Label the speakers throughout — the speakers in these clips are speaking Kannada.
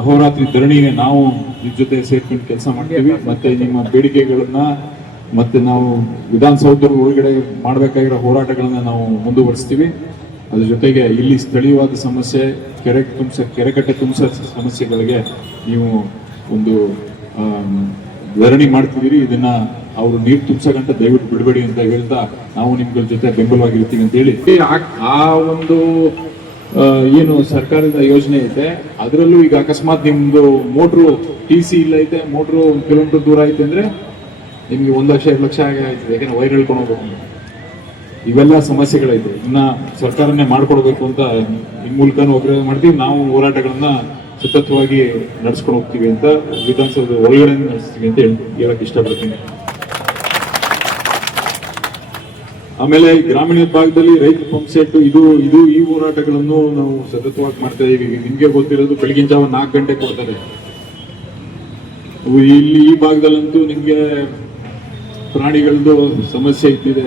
Speaker 1: ಅಹೋರಾತ್ರಿ ಧರಣಿಗೆ ನಾವು ನಿಮ್ಮ ಜೊತೆ ಸೇರ್ಕೊಂಡು ಕೆಲಸ ಮಾಡ್ತೀವಿ. ಮತ್ತೆ ನಿಮ್ಮ ಬೇಡಿಕೆಗಳನ್ನ ಮತ್ತೆ ನಾವು ವಿಧಾನಸೌಧ ಒಳಗಡೆ ಮಾಡಬೇಕಾಗಿರೋ ಹೋರಾಟಗಳನ್ನ ನಾವು ಮುಂದುವರಿಸ್ತೀವಿ. ಅದ್ರ ಜೊತೆಗೆ ಇಲ್ಲಿ ಸ್ಥಳೀಯವಾದ ಸಮಸ್ಯೆ ಕೆರೆ ತುಂಬಿಸ ಕೆರೆಕಟ್ಟೆ ತುಂಬಿಸೋ ಸಮಸ್ಯೆಗಳಿಗೆ ನೀವು ಒಂದು ಧರಣಿ ಮಾಡ್ತಿದ್ದೀರಿ. ಇದನ್ನ ಅವರು ನೀರು ತುಂಬಿಸಕಂತ ದಯವಿಟ್ಟು ಬಿಡಬೇಡಿ ಅಂತ ಹೇಳ್ತಾ ನಾವು ನಿಮ್ಗಳ ಜೊತೆ ಬೆಂಬಲವಾಗಿರ್ತೀವಿ ಅಂತ ಹೇಳಿ. ಆ- ಒಂದು ಏನು ಸರ್ಕಾರದ ಯೋಜನೆ ಐತೆ ಅದರಲ್ಲೂ ಈಗ ಅಕಸ್ಮಾತ್ ನಿಮ್ದು ಮೋಟ್ರು ಟಿ ಸಿ ಇಲ್ಲ ಐತೆ, ಮೋಟ್ರು ಒಂದು ಕಿಲೋಮೀಟರ್ ದೂರ ಐತೆ ಅಂದ್ರೆ ನಿಮ್ಗೆ ಒಂದು ಲಕ್ಷ, ಎರಡು ಲಕ್ಷ ಆಗಿ ಆಯ್ತದೆ. ಯಾಕಂದ್ರೆ ವೈರ್ ಹೇಳ್ಕೊಂಡು ಹೋಗ್ಬೇಕು ಇವೆಲ್ಲ ಸಮಸ್ಯೆಗಳೈತೆ ಇನ್ನ ಸರ್ಕಾರನೇ ಮಾಡ್ಕೊಡ್ಬೇಕು ಅಂತ ಈ ಮೂಲಕನೂ ಒಗ್ಗರಣೆ ಮಾಡ್ತೀವಿ. ನಾವು ಹೋರಾಟಗಳನ್ನ ಸತತವಾಗಿ ನಡೆಸ್ಕೊಂಡು ಹೋಗ್ತೀವಿ ಅಂತ ವಿಧಾನಸೌಧ ಒಳಗಡೆ ನಡೆಸ್ತೀವಿ ಅಂತ ಹೇಳಿ ಹೇಳಕ್ ಇಷ್ಟಪಡ್ತೀನಿ. ಆಮೇಲೆ ಗ್ರಾಮೀಣ ಭಾಗದಲ್ಲಿ ರೈತ ಪಂಪ್ ಸೆಟ್ ಇದು ಇದು ಈ ಹೋರಾಟಗಳನ್ನು ನಾವು ಸತತವಾಗಿ ಮಾಡ್ತಾ ಇದೀವಿ. ನಿಮ್ಗೆ ಗೊತ್ತಿರೋದು ಬೆಳಗಿನ ಜಾವ ನಾಲ್ಕು ಗಂಟೆ ಕೊಡ್ತಾರೆ. ಇಲ್ಲಿ ಈ ಭಾಗದಲ್ಲಂತೂ ನಿಮ್ಗೆ ಪ್ರಾಣಿಗಳದ್ದು ಸಮಸ್ಯೆ ಇಟ್ಟಿದೆ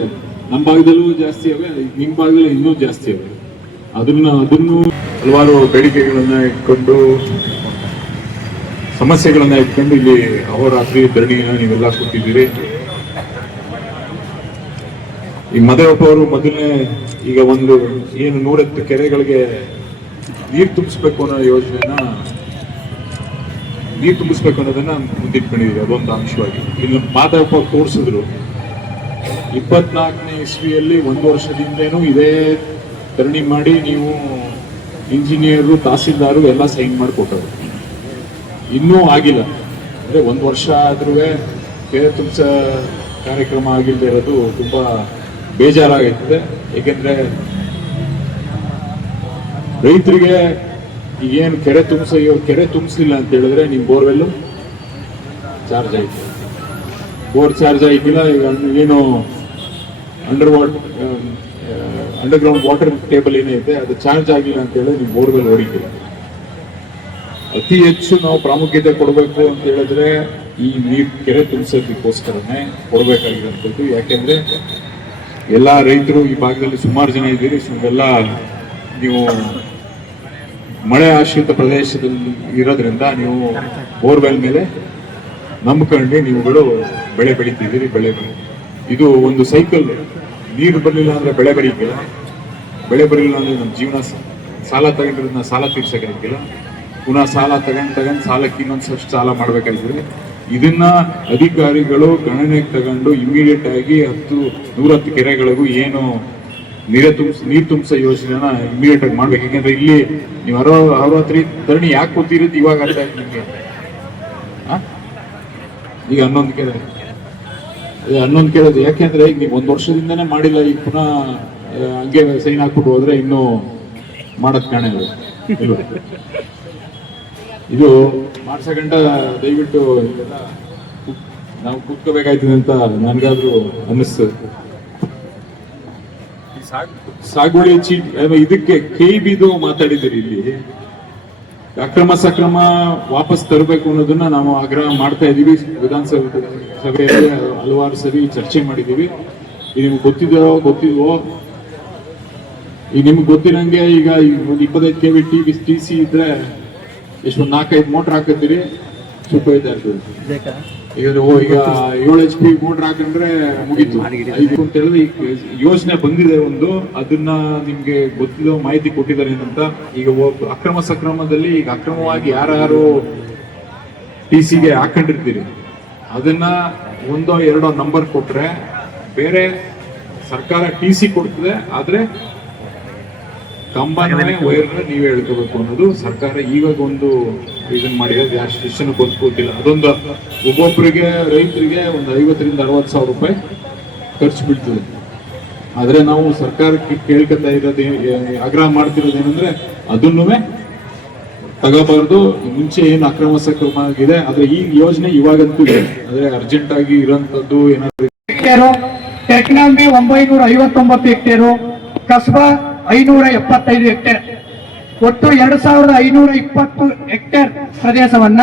Speaker 1: ನಮ್ಮ ಭಾಗದಲ್ಲೂ ಜಾಸ್ತಿ ಅವೆ, ನಿಮ್ ಭಾಗದಲ್ಲಿ ಇನ್ನೂ ಜಾಸ್ತಿ ಅವೆ. ಅದನ್ನ, ಅದನ್ನು ಹಲವಾರು ಬೇಡಿಕೆಗಳನ್ನ ಇಟ್ಕೊಂಡು, ಸಮಸ್ಯೆಗಳನ್ನ ಇಟ್ಕೊಂಡು ಇಲ್ಲಿ ಅಹೋರಾತ್ರಿ ಧರಣಿಯನ್ನು ನೀವೆಲ್ಲ ಕೂತಿದ್ದೀರಿ ಈ ಮದೇವಪ್ಪ ಅವರು ಮೊದಲನೇ ಈಗ ಒಂದು ಏನು ನೂರತ್ತು ಕೆರೆಗಳಿಗೆ ನೀರು ತುಂಬಿಸ್ಬೇಕು ಅನ್ನೋ ಯೋಜನೆನ ನೀರು ತುಂಬಿಸ್ಬೇಕು ಅನ್ನೋದನ್ನ ಮುಂದಿಟ್ಕೊಂಡಿದ್ದೀವಿ. ಅದೊಂದು ಅಂಶವಾಗಿ. ಇಲ್ಲಿ ಮಾದಪ್ಪ ತೋರಿಸಿದ್ರು. ಇಪ್ಪತ್ನಾಲ್ಕನೇ ಇಸ್ವಿಯಲ್ಲಿ ಒಂದು ವರ್ಷದಿಂದೇನು ಇದೇ ಧರಣಿ ಮಾಡಿ ನೀವು ಇಂಜಿನಿಯರು, ತಹಸೀಲ್ದಾರು ಎಲ್ಲ ಸೈನ್ ಮಾಡಿಕೊಟ್ಟರು ಇನ್ನೂ ಆಗಿಲ್ಲ. ಅಂದರೆ ಒಂದು ವರ್ಷ ಆದ್ರೂ ಕೆರೆ ತುಂಬಿಸ ಕಾರ್ಯಕ್ರಮ ಆಗಿಲ್ಲದೆ ಇರೋದು ತುಂಬಾ ಬೇಜಾರಾಗೈತದೆ. ಏಕೆಂದ್ರೆ ರೈತರಿಗೆ ಈಗೇನು ಕೆರೆ ತುಂಬಿಸ ಕೆರೆ ತುಂಬಿಸಲಿಲ್ಲ ಅಂತ ಹೇಳಿದ್ರೆ ನಿಮ್ಮ ಬೋರ್ವೆಲ್ಲು ಚಾರ್ಜ್ ಆಯ್ತು. ಬೋರ್ ಚಾರ್ಜ್ ಆಯ್ತಿಲ್ಲ ಈಗ ಏನು under water under ground water table ಏನೈತೆ ಅದು ಚಾರ್ಜ್ ಆಗಿಲ್ಲ ಅಂತ ಹೇಳಿದ್ರೆ ನೀವು ಬೋರ್ವೆಲ್ ಹೊಡಿತಿಲ್ಲ ಅತಿ ಹೆಚ್ಚು ನಾವು ಪ್ರಾಮುಖ್ಯತೆ ಕೊಡಬೇಕು ಅಂತ ಹೇಳಿದ್ರೆ ಈ ನೀರು ಕೆರೆ ತುಂಬಿಸೋದಕ್ಕೋಸ್ಕರನೇ ಕೊಡಬೇಕಾಗಿರುವಂಥದ್ದು ಯಾಕೆಂದ್ರೆ ಎಲ್ಲಾ ರೈತರು ಈ ಭಾಗದಲ್ಲಿ ಸುಮಾರು ಜನ ಇದ್ದೀರಿ. ಎಲ್ಲ ನೀವು ಮಳೆ ಆಶ್ರಿತ ಪ್ರದೇಶದಲ್ಲಿ ಇರೋದ್ರಿಂದ ನೀವು ಬೋರ್ವೆಲ್ ಮೇಲೆ ನಂಬ್ಕೊಂಡು ನೀವುಗಳು ಬೆಳೆ ಬೆಳಿತಿದ್ದೀರಿ, ಬೆಳೆ ಇದು ಒಂದು ಸೈಕಲ್ ನೀರು ಬರಲಿಲ್ಲ ಅಂದ್ರೆ ಬೆಳೆ ಬೆಳೀಕಿಲ್ಲ ಬೆಳೆ ಬರಲಿಲ್ಲ ಅಂದ್ರೆ ನಮ್ಮ ಜೀವನ ಸಾಲ ತಗೊಂಡಿರೋದನ್ನ ಸಾಲ ತೀರ್ಸಕ್ಕಾಗಿಲ್ಲ ಪುನಃ ಸಾಲ ತಗೊಂಡ್ ತಗೊಂಡು ಸಾಲಕ್ಕೆ ಇನ್ನೊಂದು ಸಾಲ ಮಾಡ್ಬೇಕಾಗಿದ್ರೆ ಇದನ್ನ ಅಧಿಕಾರಿಗಳು ಗಣನೆಗೆ ತಗೊಂಡು ಇಮಿಡಿಯೇಟ್ ಆಗಿ ಹತ್ತು, ನೂರತ್ತು ಕೆರೆಗಳಿಗೂ ಏನು ನೀರ ತುಂಬಿಸ, ನೀರು ತುಂಬಿಸೋ ಯೋಜನೆನ ಇಮಿಡಿಯೇಟ್ ಆಗಿ ಮಾಡ್ಬೇಕು ಯಾಕಂದ್ರೆ ಇಲ್ಲಿ ನೀವು ಅರೋ ಅರವತ್ತರಿ ಧರಣಿ ಯಾಕೆ ಕೂತಿರೋದು ಇವಾಗ ಅರ್ಥ ಆಯ್ತು ನಿಮ್ಗೆ? ಈಗ ಹನ್ನೊಂದು ಕೆರೆ ಅದೇ ಹನ್ನೊಂದು ಕೇಳೋದು ಯಾಕೆಂದ್ರೆ ಈಗ ನೀವು ಒಂದು ವರ್ಷದಿಂದನೇ ಮಾಡಿಲ್ಲ ಈಗ ಪುನಃ ಹಂಗೆ ಸೈನ್ ಹಾಕ್ಬಿಟ್ಟು ಹೋದ್ರೆ ಇನ್ನೂ ಮಾಡೋದ್ ಕಾಣೆ? ಇದು ಮಾಡ್ಸಕಂಡ ದಯವಿಟ್ಟು ನಾವು ಕುತ್ಕೋಬೇಕಾಯ್ತದೆ ಅಂತ ನನಗಾದ್ರೂ ಅನ್ನಿಸ್ತದೆ. ಸಾಗುವಳಿ ಚೀಟ್ ಇದಕ್ಕೆ ಕೈ ಬಿದು ಮಾತಾಡಿದಿರಿ ಇಲ್ಲಿ. ಅಕ್ರಮ ಸಕ್ರಮ ವಾಪಸ್ ತರಬೇಕು ಅನ್ನೋದನ್ನ ನಾವು ಆಗ್ರಹ ಮಾಡ್ತಾ ಇದೀವಿ ವಿಧಾನಸಭೆ ಸಭೆಯಲ್ಲಿ ಹಲವಾರು ಸರಿ ಚರ್ಚೆ ಮಾಡಿದೀವಿ ಇದು ನಿಮ್ಗೆ ಗೊತ್ತಿದೆಯೋ ಗೊತ್ತಿಲ್ವೋ? ಈಗ ನಿಮ್ಗೆ ಗೊತ್ತಿರಂಗೆ ಈಗ ಇಪ್ಪತ್ತೈದು K V T T C ಇದ್ರೆ ಎಷ್ಟು ಒಂದು ನಾಲ್ಕೈದು ಮೋಟರ್ ಹಾಕಿದ್ದೀರಿ ಸ್ವಲ್ಪ ಇದಾಗ್ತದೆ ಈಗ ಈಗ ಏಳು ಎಚ್ ಪಿ ಮೋಟರ್ ಹಾಕೊಂಡ್ರೆ ಮುಗೀತು. ಅಂತ ಹೇಳಿದ್ರೆ ಈಗ ಯೋಜನೆ ಬಂದಿದೆ ಒಂದು. ಅದನ್ನ ನಿಮ್ಗೆ ಗೊತ್ತಿರೋ ಮಾಹಿತಿ ಕೊಟ್ಟಿದ್ದಾರೆ ಏನಂತ. ಈಗ ಅಕ್ರಮ ಸಕ್ರಮದಲ್ಲಿ ಈಗ ಅಕ್ರಮವಾಗಿ ಯಾರ್ಯಾರು ಟಿ ಸಿಗೆ ಹಾಕೊಂಡಿರ್ತೀರಿ ಅದನ್ನ ಒಂದೋ ಎರಡೋ ನಂಬರ್ ಕೊಟ್ರೆ ಬೇರೆ ಸರ್ಕಾರ ಟಿ ಸಿ ಕೊಡ್ತದೆ ಆದ್ರೆ ಕಂಬನೇ ವೈರ್ ನೀವೇ ಹೇಳ್ಕೋಬೇಕು ಅನ್ನೋದು ಸರ್ಕಾರ ಇವಾಗ ಒಂದು ಇದನ್ನ ಮಾಡಿರೋದು ಯಾವ ಶಿಕ್ಷಣ ಗೊತ್ತು ಗೊತ್ತಿಲ್ಲ. ಅದೊಂದು ಒಬ್ಬೊಬ್ಬರಿಗೆ ರೈತರಿಗೆ ಒಂದು ಐವತ್ತರಿಂದ ಅರವತ್ತು ಸಾವಿರ ರೂಪಾಯಿ ಖರ್ಚು ಬಿಡ್ತದೆ ಆದರೆ ನಾವು ಸರ್ಕಾರಕ್ಕೆ ಕೇಳ್ಕೊತಾ ಇರೋದು ಆಗ್ರಹ ಮಾಡ್ತಿರೋದು ಏನಂದ್ರೆ ಅದನ್ನು ತಗೋಬಾರ್ದು. ಮುಂಚೆ ಏನು ಅಕ್ರಮ ಸಕ್ರಮ ಆಗಿದೆ. ಆದ್ರೆ ಈ ಯೋಜನೆ ಇವಾಗಂತೂ ಇದೆ. ಆದ್ರೆ ಅರ್ಜೆಂಟ್ ಆಗಿ ಇರೋಂಥದ್ದು ಏನಾದ್ರು
Speaker 2: ಟೆಕ್ನಾಲಜಿ ಟೆಕ್ನಾಂಬಿ ಒಂಬೈನೂರ ಐವತ್ತೊಂಬತ್ತು ಹೆಕ್ಟೇರು ಕಸ್ಬಾ ಐನೂರ ಎಪ್ಪತ್ತೈದು ಹೆಕ್ಟೇರ್. ಒಟ್ಟು ಎರಡು ಸಾವಿರದ ಐನೂರ ಇಪ್ಪತ್ತು ಹೆಕ್ಟೇರ್ ಪ್ರದೇಶವನ್ನ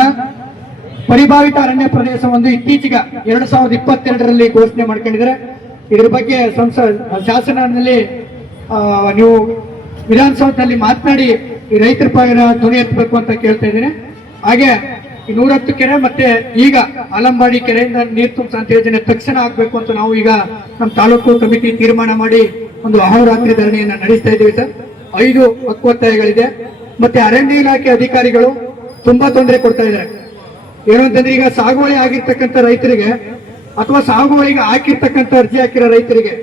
Speaker 2: ಪರಿಭಾವಿತ ಅರಣ್ಯ ಪ್ರದೇಶವೊಂದು ಇತ್ತೀಚೆಗೆ ಎರಡು ಸಾವಿರದ ಇಪ್ಪತ್ತೆರಡರಲ್ಲಿ ಘೋಷಣೆ ಮಾಡ್ಕೊಂಡಿದ್ದಾರೆ. ಇದ್ರ ಬಗ್ಗೆ ಸಂಸ ಶಾಸನದಲ್ಲಿ ನೀವು ವಿಧಾನಸೌಧದಲ್ಲಿ ಮಾತನಾಡಿ ಈ ರೈತರ ಪರ ಧ್ವನಿ ಎತ್ತಬೇಕು ಅಂತ ಕೇಳ್ತಾ ಇದ್ದೀನಿ. ಹಾಗೆ ನೂರತ್ತು ಕೆರೆ ಮತ್ತೆ ಈಗ ಆಲಂಬಾಡಿ ಕೆರೆಯಿಂದ ನೀರು ತುಂಬ ಯೋಜನೆ ತಕ್ಷಣ ಆಗ್ಬೇಕು ಅಂತ ನಾವು ಈಗ ನಮ್ಮ ತಾಲೂಕು ಕಮಿಟಿ ತೀರ್ಮಾನ ಮಾಡಿ ಒಂದು ಅಹೋರಾತ್ರಿ ಧರಣಿಯನ್ನು ನಡೆಸ್ತಾ ಇದ್ದೀವಿ ಸರ್. ಐದು ಹಕ್ಕೊತ್ತಾಯಗಳಿದೆ ಮತ್ತೆ ಅರಣ್ಯ ಇಲಾಖೆ ಅಧಿಕಾರಿಗಳು ತುಂಬಾ ತೊಂದರೆ ಕೊಡ್ತಾ ಇದ್ದಾರೆ. ಏನು ಅಂತಂದ್ರೆ ಈಗ ಸಾಗುವಳಿ ಆಗಿರ್ತಕ್ಕಂಥ ರೈತರಿಗೆ ಅಥವಾ ಸಾಗುವಳಿಗೆ ಹಾಕಿರ್ತಕ್ಕಂಥ ಅರ್ಜಿ ಹಾಕಿರೋ ರೈತರಿಗೆ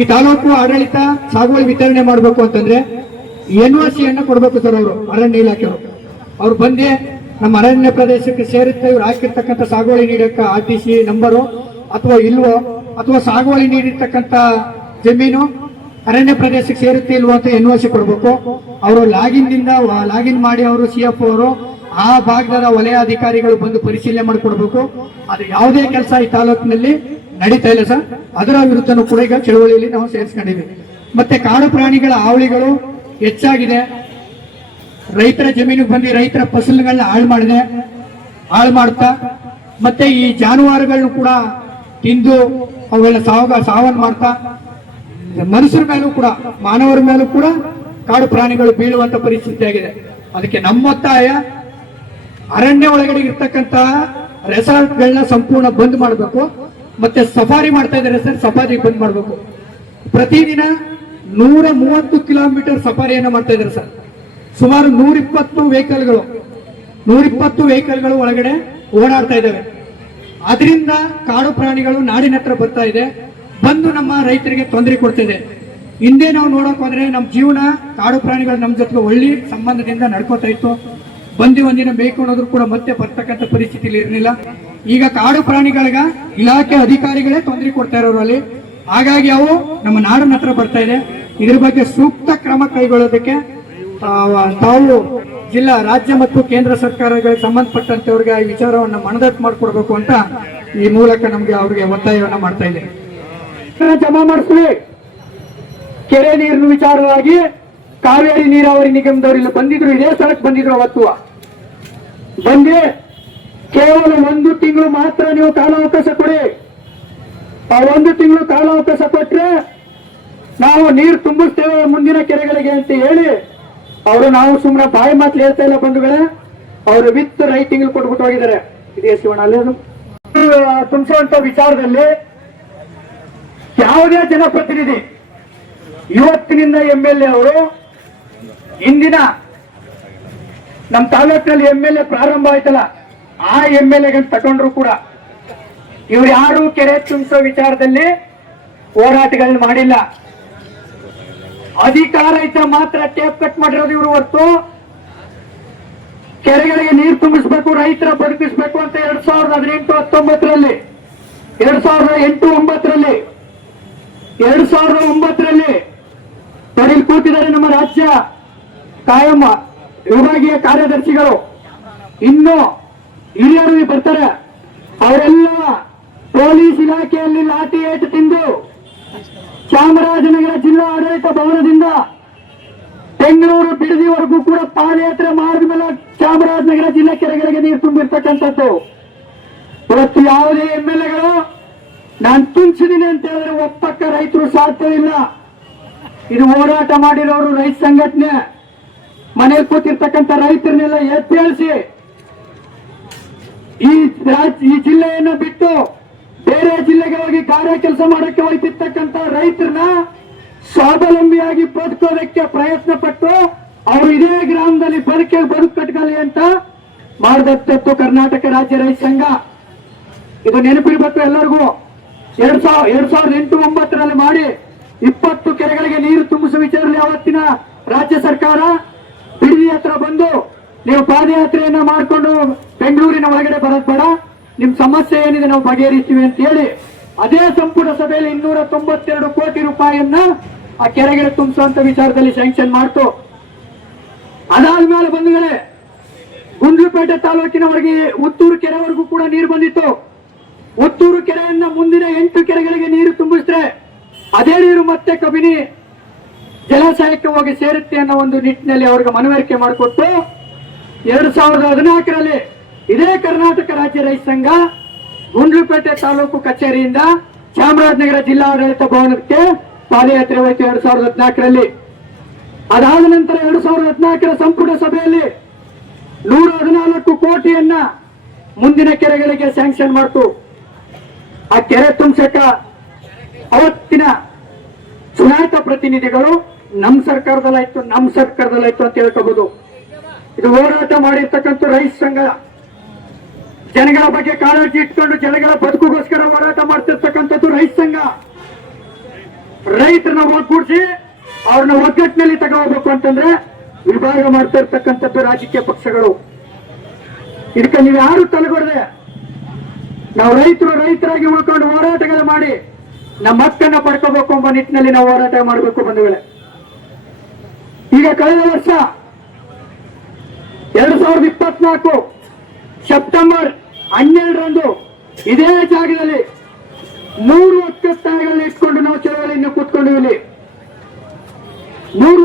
Speaker 2: ಈ ತಾಲೂಕು ಆಡಳಿತ ಸಾಗುವಳಿ ವಿತರಣೆ ಮಾಡಬೇಕು ಅಂತಂದ್ರೆ ಎನ್ ಒ ಸಿಯನ್ನು ಕೊಡಬೇಕು ಸರ್ ಅವರು, ಅರಣ್ಯ ಇಲಾಖೆಯವರು. ಅವ್ರು ಬಂದು ನಮ್ಮ ಅರಣ್ಯ ಪ್ರದೇಶಕ್ಕೆ ಸೇರುತ್ತೆ, ಇವ್ರು ಹಾಕಿರ್ತಕ್ಕಂಥ ಸಾಗುವಳಿ ನೀಡಕ್ಕೆ ಆರ್ ಟಿ ಸಿ ನಂಬರು ಅಥವಾ ಇಲ್ವೋ ಅಥವಾ ಸಾಗುವಳಿ ನೀಡಿರ್ತಕ್ಕಂಥ ಜಮೀನು ಅರಣ್ಯ ಪ್ರದೇಶಕ್ಕೆ ಸೇರುತ್ತೆ ಇಲ್ವೋ ಅಂತ ಎನ್ ಒ ಕೊಡಬೇಕು ಅವರು ಲಾಗಿನ್ನಿಂದ ಲಾಗಿನ್ ಮಾಡಿ ಅವರು ಸಿ ಎಫ್ ಅವರು ಆ ಭಾಗದ ವಲಯ ಅಧಿಕಾರಿಗಳು ಬಂದು ಪರಿಶೀಲನೆ ಮಾಡಿಕೊಡ್ಬೇಕು. ಅದು ಯಾವುದೇ ಕೆಲಸ ಈ ತಾಲೂಕಿನಲ್ಲಿ ನಡೀತಾ ಇಲ್ಲ ಸರ್. ಅದರ ವಿರುದ್ಧನೂ ಕೂಡ ಈಗ ಚಳುವಳಿಯಲ್ಲಿ ನಾವು ಸೇರಿಸ್ಕೊಂಡಿದ್ದೀವಿ. ಮತ್ತೆ ಕಾಡು ಪ್ರಾಣಿಗಳ ಹಾವಳಿಗಳು ಹೆಚ್ಚಾಗಿದೆ. ರೈತರ ಜಮೀನಿಗೆ ಬಂದು ರೈತರ ಫಸಲುಗಳನ್ನ ಹಾಳು ಮಾಡಿದೆ, ಹಾಳು ಮಾಡ್ತಾ, ಮತ್ತೆ ಈ ಜಾನುವಾರುಗಳನ್ನು ಕೂಡ ತಿಂದು ಅವುಗಳನ್ನ ಸಾವ ಸಾವನ್ನು ಮಾಡ್ತಾ ಮನುಷ್ಯರ ಮೇಲೂ ಕೂಡ, ಮಾನವರ ಮೇಲೂ ಕೂಡ ಕಾಡು ಪ್ರಾಣಿಗಳು ಬೀಳುವಂತ ಪರಿಸ್ಥಿತಿ ಆಗಿದೆ. ಅದಕ್ಕೆ ನಮ್ಮ ಒತ್ತಾಯ, ಅರಣ್ಯ ಒಳಗಡೆ ಇರ್ತಕ್ಕಂತಹ ರೆಸಾರ್ಟ್ಗಳನ್ನ ಸಂಪೂರ್ಣ ಬಂದ್ ಮಾಡಬೇಕು. ಮತ್ತೆ ಸಫಾರಿ ಮಾಡ್ತಾ ಇದ್ದಾರೆ ಸರ್, ಸಫಾರಿ ಬಂದ್ ಮಾಡಬೇಕು. ಪ್ರತಿದಿನ ನೂರ ಮೂವತ್ತು ಕಿಲೋಮೀಟರ್ ಸಫಾರಿಯನ್ನ ಮಾಡ್ತಾ ಇದ್ದಾರೆ ಸರ್. ಸುಮಾರು ನೂರಿಪ್ಪತ್ತು ವೆಹಿಕಲ್ಗಳು ನೂರಿಪ್ಪತ್ತು ವೆಹಿಕಲ್ಗಳು ಒಳಗಡೆ ಓಡಾಡ್ತಾ ಇದ್ದಾವೆ. ಅದರಿಂದ ಕಾಡು ಪ್ರಾಣಿಗಳು ನಾಡಿನ ಹತ್ರ ಬರ್ತಾ ಇದೆ. ಬಂದು ನಮ್ಮ ರೈತರಿಗೆ ತೊಂದರೆ ಕೊಡ್ತಿದೆ. ಹಿಂದೆ ನಾವು ನೋಡೋಕೆ ಹೋದ್ರೆ ನಮ್ಮ ಜೀವನ, ಕಾಡು ಪ್ರಾಣಿಗಳು ನಮ್ಮ ಜೊತೆಗೆ ಒಳ್ಳೆ ಸಂಬಂಧದಿಂದ ನಡ್ಕೋತಾ ಇತ್ತು. ಬಂದು ಒಂದಿನ ಅನ್ನೋದ್ರು ಕೂಡ ಮತ್ತೆ ಬರ್ತಕ್ಕಂಥ ಪರಿಸ್ಥಿತಿಲಿ ಇರಲಿಲ್ಲ. ಈಗ ಕಾಡು ಪ್ರಾಣಿಗಳಿಗ ಇಲಾಖೆ ಅಧಿಕಾರಿಗಳೇ ತೊಂದರೆ ಕೊಡ್ತಾ ಇರೋರು ಅಲ್ಲಿ. ಹಾಗಾಗಿ ಅವು ನಮ್ಮ ನಾಡಿನ ಹತ್ರ ಬರ್ತಾ ಇದೆ. ಇದ್ರ ಬಗ್ಗೆ ಸೂಕ್ತ ಕ್ರಮ ಕೈಗೊಳ್ಳೋದಕ್ಕೆ ತಾವು ಜಿಲ್ಲಾ, ರಾಜ್ಯ ಮತ್ತು ಕೇಂದ್ರ ಸರ್ಕಾರಗಳಿಗೆ ಸಂಬಂಧಪಟ್ಟಂತೆ ಅವ್ರಿಗೆ ಈ ವಿಚಾರವನ್ನು ಮನದಟ್ಟು ಮಾಡಿಕೊಡ್ಬೇಕು ಅಂತ ಈ ಮೂಲಕ ನಮಗೆ ಅವ್ರಿಗೆ ಒತ್ತಾಯವನ್ನ ಮಾಡ್ತಾ ಇದ್ದೇನೆ. ಜಮಾ ಮಾಡಿಸ್ತೀವಿ. ಕೆರೆ ನೀರಿನ ವಿಚಾರವಾಗಿ ಕಾವೇರಿ ನೀರಾವರಿ ನಿಗಮದವರು ಇಲ್ಲಿ ಬಂದಿದ್ರು, ಇದೇ ಸ್ಥಳಕ್ಕೆ ಬಂದಿದ್ರು ಅವತ್ತು. ಬಂದು ಕೇವಲ ಒಂದು ತಿಂಗಳು ಮಾತ್ರ ನೀವು ಕಾಲಾವಕಾಶ ಕೊಡಿ. ಆ ಒಂದು ತಿಂಗಳು ಕಾಲಾವಕಾಶ ಕೊಟ್ರೆ ನಾವು ನೀರು ತುಂಬಿಸ್ತೇವೆ ಮುಂದಿನ ಕೆರೆಗಳಿಗೆ ಅಂತ ಹೇಳಿ ಅವರು ನಾವು ಸುಮ್ಮನೆ ಬಾಯಿ ಮಾತು ಹೇಳ್ತಾ ಇಲ್ಲ ಬಂಧುಗಳೇ. ಅವರು ವಿತ್ ರೈಟಿಂಗ್ ಕೊಟ್ಬಿಟ್ಟು ಹೋಗಿದ್ದಾರೆ. ಇದೇ ಶಿವಣ್ಣ ತುಂಬಿಸುವಂತ ವಿಚಾರದಲ್ಲಿ ಯಾವುದೇ ಜನಪ್ರತಿನಿಧಿ, ಇವತ್ತಿನಿಂದ ಎಂ ಎಲ್ ಎ ಅವರು, ಇಂದಿನ ನಮ್ಮ ತಾಲೂಕಿನಲ್ಲಿ ಎಂ ಎಲ್ ಎ ಪ್ರಾರಂಭ ಆಯ್ತಲ್ಲ, ಆ ಎಂ ಎಲ್ ಎ ತಗೊಂಡ್ರು ಕೂಡ ಇವ್ರು ಯಾರು ಕೆರೆ ತುಂಬಿಸೋ ವಿಚಾರದಲ್ಲಿ ಹೋರಾಟಗಳನ್ನ ಮಾಡಿಲ್ಲ. ಅಧಿಕಾರ ಇದ್ದ ಮಾತ್ರ ಟೇಪ್ ಕಟ್ ಮಾಡಿರೋದು ಇವರು ಹೊರತು. ಕೆರೆಗಳಿಗೆ ನೀರು ತುಂಬಿಸ್ಬೇಕು, ರೈತರ ಬದುಕಿಸ್ಬೇಕು ಅಂತ ಎರಡ್ ಸಾವಿರದ ಹದಿನೆಂಟು ಹತ್ತೊಂಬತ್ತರಲ್ಲಿ, ಎರಡ್ ಸಾವಿರದ ಎಂಟು ಒಂಬತ್ತರಲ್ಲಿ ಎರಡ್ ಸಾವಿರದ ಒಂಬತ್ತರಲ್ಲಿ ಕೂತಿದ್ದಾರೆ ನಮ್ಮ ರಾಜ್ಯ ಕಾಯಂ ವಿಭಾಗೀಯ ಕಾರ್ಯದರ್ಶಿಗಳು. ಇನ್ನು ಹಿರಿಯರು ಬರ್ತಾರೆ. ಅವರೆಲ್ಲ ಪೊಲೀಸ್ ಇಲಾಖೆಯಲ್ಲಿ ಲಾಠಿ ಏಟು ತಿಂದು ಚಾಮರಾಜನಗರ ಜಿಲ್ಲಾ ಆಡಳಿತ ಭವನದಿಂದ ಬೆಂಗಳೂರು ಬಿಡದಿವರೆಗೂ ಕೂಡ ಪಾದಯಾತ್ರೆ ಮಾಡಿದ ಮೇಲೆ ಚಾಮರಾಜನಗರ ಜಿಲ್ಲಾ ಕೆರೆಗಳಿಗೆ ನೀರು ತುಂಬಿರ್ತಕ್ಕಂಥದ್ದು. ಇವತ್ತು ಯಾವುದೇ ಎಂ ಎಲ್ ಎಗಳು ನಾನು ತುಂಬಿಸಿದೀನಿ ಅಂತ ಹೇಳಿದ್ರೆ ಒಪ್ಪಕ್ಕ ರೈತರು ಸಾಧ್ಯವಿಲ್ಲ ಇದು ಹೋರಾಟ ಮಾಡಿರೋರು ರೈತ ಸಂಘಟನೆ. ಮನೇಲಿ ಕೂತಿರ್ತಕ್ಕಂಥ ರೈತರನ್ನೆಲ್ಲ ಎತ್ತೇಳಿಸಿ ಈ ರಾಜ್- ಈ ಜಿಲ್ಲೆಯನ್ನು ಬಿಟ್ಟು ಬೇರೆ ಜಿಲ್ಲೆಗೆ ಹೋಗಿ ಕಾರ್ಯ ಕೆಲಸ ಮಾಡಕ್ಕೆ ಹೋಯ್ತಿರ್ತಕ್ಕಂಥ ರೈತರನ್ನ ಸ್ವಾವಲಂಬಿಯಾಗಿ ಬದುಕೋದಕ್ಕೆ ಪ್ರಯತ್ನ ಪಟ್ಟು ಅವರು ಇದೇ ಗ್ರಾಮದಲ್ಲಿ ಬದುಕೆ, ಬದುಕು ಕಟ್ಕಲಿ ಅಂತ ಮಾಡಿದತ್ತು ಕರ್ನಾಟಕ ರಾಜ್ಯ ರೈತ ಸಂಘ. ಇದು ನೆನಪಿರ್ಬೇಕು ಎಲ್ಲರಿಗೂ. ಎರಡ್ ಸಾವಿರ, ಎರಡ್ ಸಾವಿರದ ಎಂಟು ಒಂಬತ್ತರಲ್ಲಿ ಮಾಡಿ ಇಪ್ಪತ್ತು ಕೆರೆಗಳಿಗೆ ನೀರು ತುಂಬಿಸುವ ವಿಚಾರದಲ್ಲಿ ಅವತ್ತಿನ ರಾಜ್ಯ ಸರ್ಕಾರ ಬಿಡಿ ಹತ್ರ ಬಂದು ನೀವು ಪಾದಯಾತ್ರೆಯನ್ನ ಮಾಡಿಕೊಂಡು ಬೆಂಗಳೂರಿನ ಒಳಗಡೆ ಬರೋದ್ ಬೇಡ. ನಿಮ್ ಸಮಸ್ಯೆ ಏನಿದೆ ನಾವು ಬಗೆಹರಿಸ್ತೀವಿ ಅಂತ ಹೇಳಿ ಅದೇ ಸಂಪುಟ ಸಭೆಯಲ್ಲಿ ಇನ್ನೂರ ತೊಂಬತ್ತೆರಡು ಕೋಟಿ ರೂಪಾಯಿಯನ್ನ ಆ ಕೆರೆಗಳಿಗೆ ತುಂಬಿಸುವಂತ ವಿಚಾರದಲ್ಲಿ ಸ್ಯಾಂಕ್ಷನ್ ಮಾಡ್ತು. ಅದಾದ್ಮೇಲೆ ಬಂಧುಗಳೇ ಗುಂಡ್ಲುಪೇಟೆ ತಾಲೂಕಿನವರೆಗೆ ಉತ್ತೂರು ಕೆರೆವರೆಗೂ ಕೂಡ ನೀರು ಬಂದಿತ್ತು. ಉತ್ತೂರು ಕೆರೆಯನ್ನ ಮುಂದಿನ ಎಂಟು ಕೆರೆಗಳಿಗೆ ನೀರು ತುಂಬಿಸಿದ್ರೆ ಅದೇ ನೀರು ಮತ್ತೆ ಕಬಿನಿ ಜಲಾಶಯಕ್ಕೆ ಹೋಗಿ ಸೇರುತ್ತೆ ಅನ್ನೋ ಒಂದು ನಿಟ್ಟಿನಲ್ಲಿ ಅವ್ರಿಗೆ ಮನವರಿಕೆ ಮಾಡಿಕೊಟ್ಟು ಎರಡು ಸಾವಿರದ ಹದಿನಾಲ್ಕರಲ್ಲಿ ಇದೇ ಕರ್ನಾಟಕ ರಾಜ್ಯ ರೈತ ಸಂಘ ಗುಂಡ್ಲುಪೇಟೆ ತಾಲೂಕು ಕಚೇರಿಯಿಂದ ಚಾಮರಾಜನಗರ ಜಿಲ್ಲಾಡಳಿತ ಭವನಕ್ಕೆ ಪಾದಯಾತ್ರೆ ಹೋಯ್ತು ಎರಡು ಸಾವಿರದ ಹದಿನಾಲ್ಕರಲ್ಲಿ. ಅದಾದ ನಂತರ ಎರಡು ಸಾವಿರದ ಹದಿನಾಲ್ಕರ ಸಂಪುಟ ಸಭೆಯಲ್ಲಿ ನೂರ ಹದಿನಾಲ್ಕು ಕೋಟಿಯನ್ನ ಮುಂದಿನ ಕೆರೆಗಳಿಗೆ ಸ್ಯಾಂಕ್ಷನ್ ಮಾಡ್ತು. ಆ ಕೆರೆ ತುಂಬಿಸಕ ಅವತ್ತಿನ ಚುನಾಯಿತ ಪ್ರತಿನಿಧಿಗಳು ನಮ್ಮ ಸರ್ಕಾರದಲ್ಲಾಯ್ತು ನಮ್ಮ ಸರ್ಕಾರದಲ್ಲಾಯ್ತು ಅಂತ ಹೇಳ್ಕೋಬಹುದು ಇದು ಹೋರಾಟ ಮಾಡಿರ್ತಕ್ಕಂಥ ರೈತ ಸಂಘ. ಜನಗಳ ಬಗ್ಗೆ ಕಾಳಜಿ ಇಟ್ಕೊಂಡು ಜನಗಳ ಬದುಕುಗೋಸ್ಕರ ಹೋರಾಟ ಮಾಡ್ತಿರ್ತಕ್ಕಂಥದ್ದು ರೈತ ಸಂಘ. ರೈತರನ್ನ ಒಗ್ಗೂಡಿಸಿ ಅವ್ರನ್ನ ಒಗ್ಗಟ್ಟಿನಲ್ಲಿ ತಗೋಬೇಕು ಅಂತಂದ್ರೆ ವಿಭಾಗ ಮಾಡ್ತಾ ಇರ್ತಕ್ಕಂಥದ್ದು ರಾಜಕೀಯ ಪಕ್ಷಗಳು. ಇದಕ್ಕೆ ನೀವು ಯಾರು ತಲೆಗೊಡದೆ? ನಾವು ರೈತರು ರೈತರಾಗಿ ಉಳ್ಕೊಂಡು ಹೋರಾಟಗಳು ಮಾಡಿ ನಮ್ಮ ಹಕ್ಕನ್ನ ಪಡ್ಕೋಬೇಕು ಎಂಬ ನಿಟ್ಟಿನಲ್ಲಿ ನಾವು ಹೋರಾಟ ಮಾಡಬೇಕು ಬಂಧುಗಳೇ. ಈಗ ಕಳೆದ ವರ್ಷ ಎರಡ್ ಸಾವಿರದ ಇಪ್ಪತ್ನಾಲ್ಕು ಸೆಪ್ಟೆಂಬರ್ ಹನ್ನೆರಡರಂದು ಇದೇ ಜಾಗದಲ್ಲಿ ಮೂರು ಸ್ಥಾನಗಳಲ್ಲಿ ಇಟ್ಕೊಂಡು ನಾವು ಚಳವಳಿಯನ್ನು ಕೂತ್ಕೊಂಡು ಇಲ್ಲಿ ಮೂರು